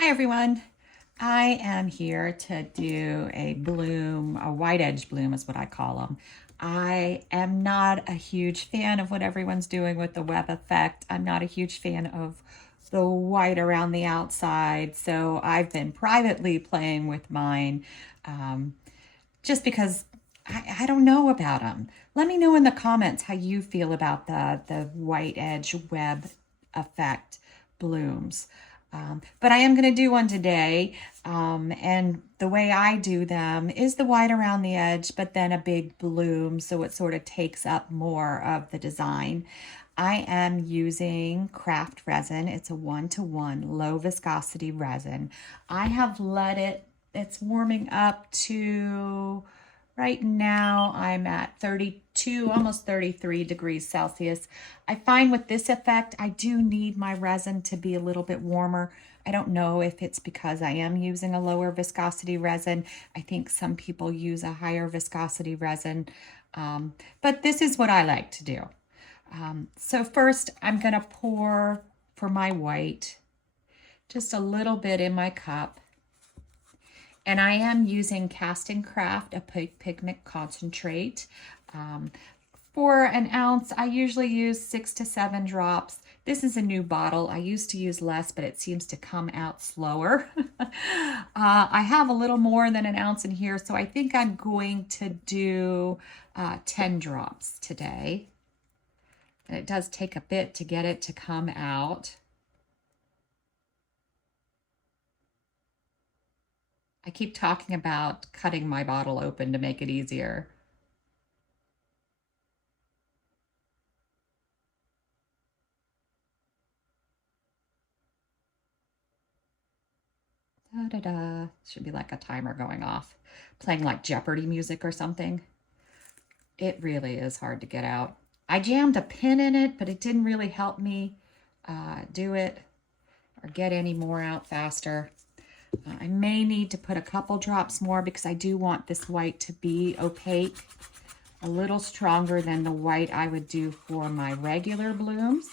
Hi everyone. I am here to do a bloom, a white edge bloom is what I call them. I am not a huge fan of what everyone's doing with the web effect. I'm not a huge fan of the white around the outside, so I've been privately playing with mine um, just because I don't know about them. Let me know in the comments how you feel about the white edge web effect blooms. But I am going to do one today. And the way I do them is the white around the edge, but then a big bloom so it sort of takes up more of the design. I am using craft resin. It's a 1-to-1 low viscosity resin. I have let it's warming up to, right now I'm at 32, almost 33 degrees Celsius. I find with this effect, I do need my resin to be a little bit warmer. I don't know if it's because I am using a lower viscosity resin. I think some people use a higher viscosity resin, but this is what I like to do. So first I'm gonna pour for my white, just a little bit in my cup. And I am using Cast and Craft, a pigment concentrate. For an ounce, I usually use 6 to 7 drops. This is a new bottle. I used to use less, but it seems to come out slower. I have a little more than an ounce in here, so I think I'm going to do 10 drops today. And it does take a bit to get it to come out. I keep talking about cutting my bottle open to make it easier. Da-da-da. Should be like a timer going off, playing like Jeopardy music or something. It really is hard to get out. I jammed a pin in it, but it didn't really help me do it or get any more out faster. I may need to put a couple drops more because I do want this white to be opaque, a little stronger than the white I would do for my regular blooms.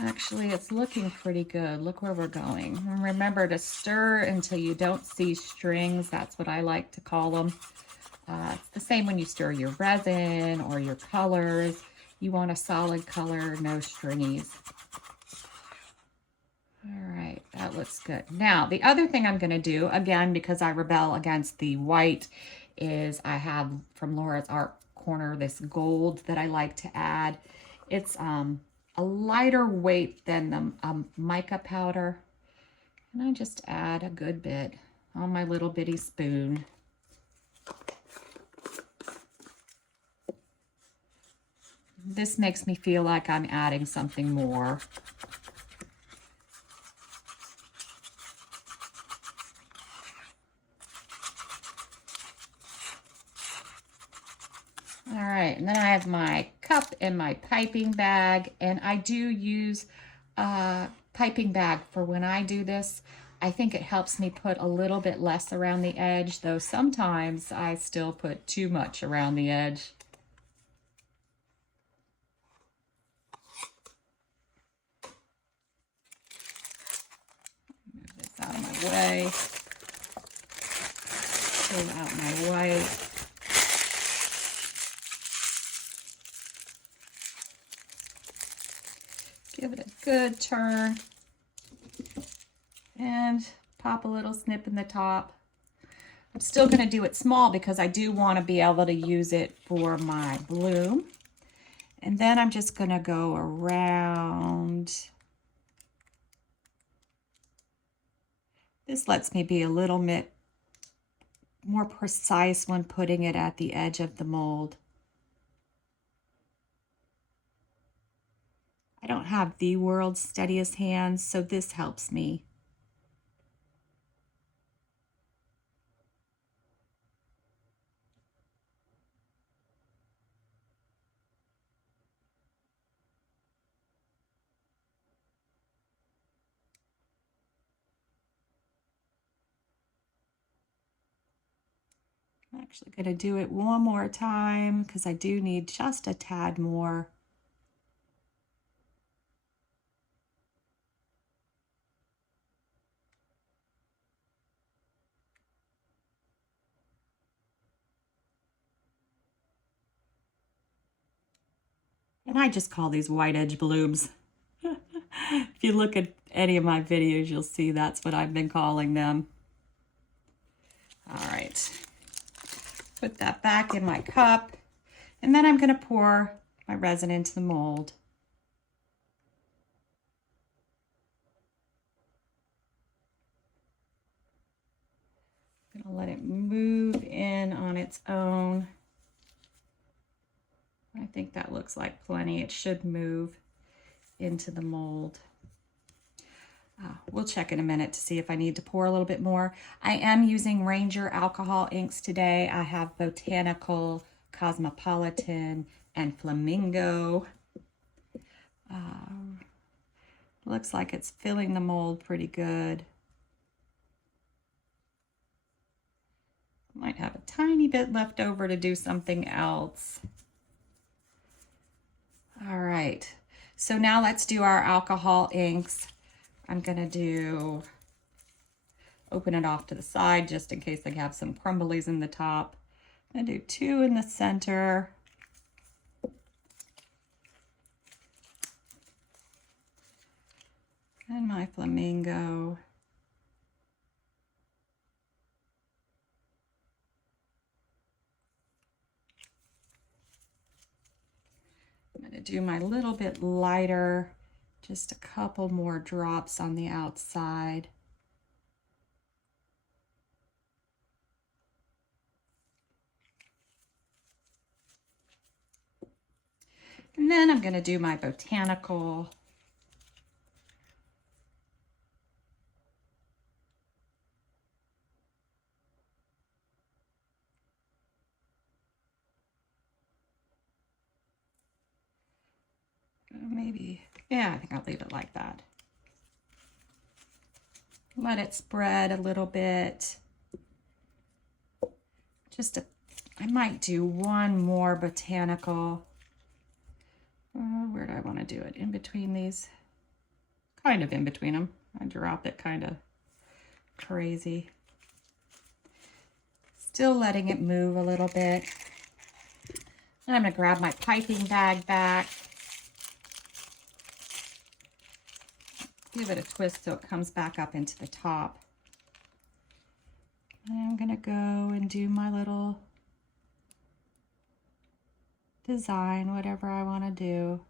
Actually, it's looking pretty good. Look where we're going. And remember to stir until you don't see strings. That's what I like to call them. It's the same when you stir your resin or your colors. You want a solid color, no stringies. All right, that looks good. Now, the other thing I'm going to do, again, because I rebel against the white, is I have from Laura's Art Corner this gold that I like to add. It's a lighter weight than the mica powder. And I just add a good bit on my little bitty spoon. This makes me feel like I'm adding something more. All right, and then I have my cup and my piping bag, and I do use a piping bag for when I do this. I think it helps me put a little bit less around the edge, though sometimes I still put too much around the edge. Move this out of my way. Pull out my white. Give it a good turn and pop a little snip in the top. I'm still going to do it small because I do want to be able to use it for my bloom. And then I'm just going to go around. This lets me be a little bit more precise when putting it at the edge of the mold. I don't have the world's steadiest hands, so this helps me. I'm actually going to do it one more time because I do need just a tad more. And I just call these white edge blooms. If you look at any of my videos, you'll see that's what I've been calling them. All right, put that back in my cup, and then I'm going to pour my resin into the mold. I'm going to let it move in on its own. I think that looks like plenty. It should move into the mold. We'll check in a minute to see if I need to pour a little bit more. I am using Ranger alcohol inks today. I have Botanical, Cosmopolitan, and Flamingo. Looks like it's filling the mold pretty good. Might have a tiny bit left over to do something else. All right, so now let's do our alcohol inks. I'm gonna open it off to the side just in case I have some crumblies in the top. I'm gonna do 2 in the center. And my Flamingo. I'm going to do my little bit lighter, just a couple more drops on the outside. And then I'm going to do my Botanical. Maybe, yeah, I think I'll leave it like that. Let it spread a little bit. I might do one more Botanical. Where do I want to do it? In between these? Kind of in between them. I drop it kind of crazy. Still letting it move a little bit. And I'm going to grab my piping bag back. Give it a twist so it comes back up into the top. And I'm going to go and do my little design, whatever I want to do.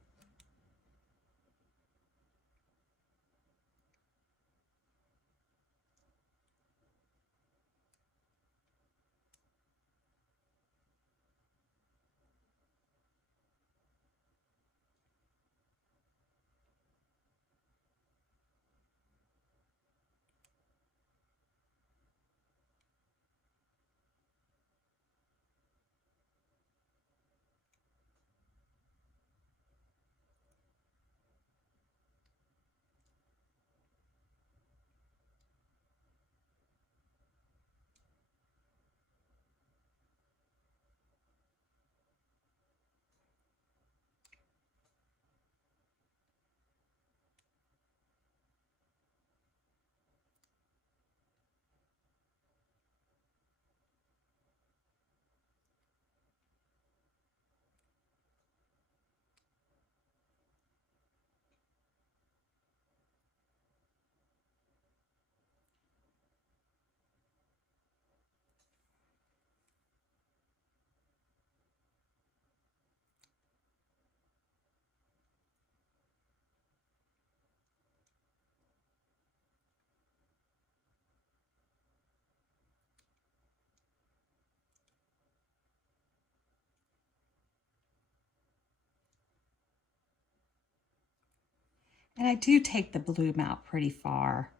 And I do take the bloom out pretty far.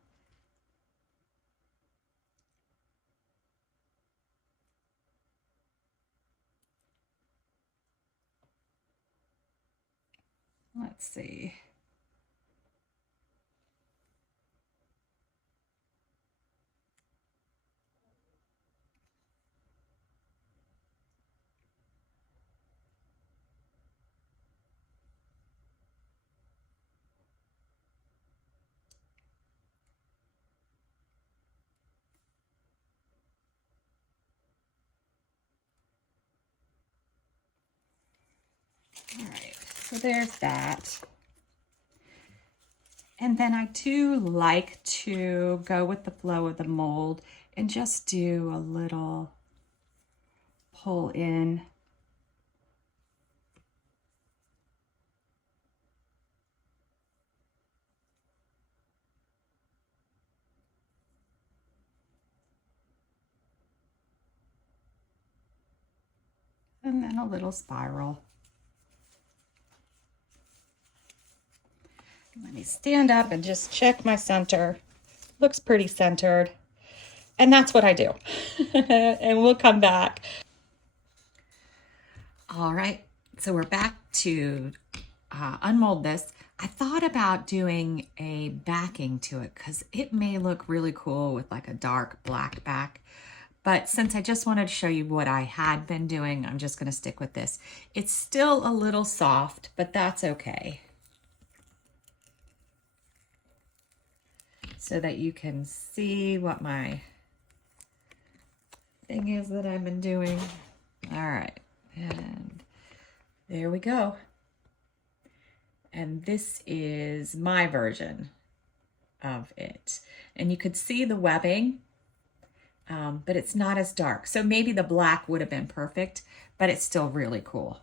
Let's see. All right. So there's that. And then I do like to go with the flow of the mold and just do a little pull in. And then a little spiral. Let me stand up and just check my center. Looks pretty centered. And that's what I do. And we'll come back. All right, so we're back to unmold this. I thought about doing a backing to it because it may look really cool with like a dark black back. But since I just wanted to show you what I had been doing, I'm just going to stick with this. It's still a little soft, but that's okay. So that you can see what my thing is that I've been doing. All right, and there we go. And this is my version of it. And you could see the webbing, but it's not as dark. So maybe the black would have been perfect, but it's still really cool.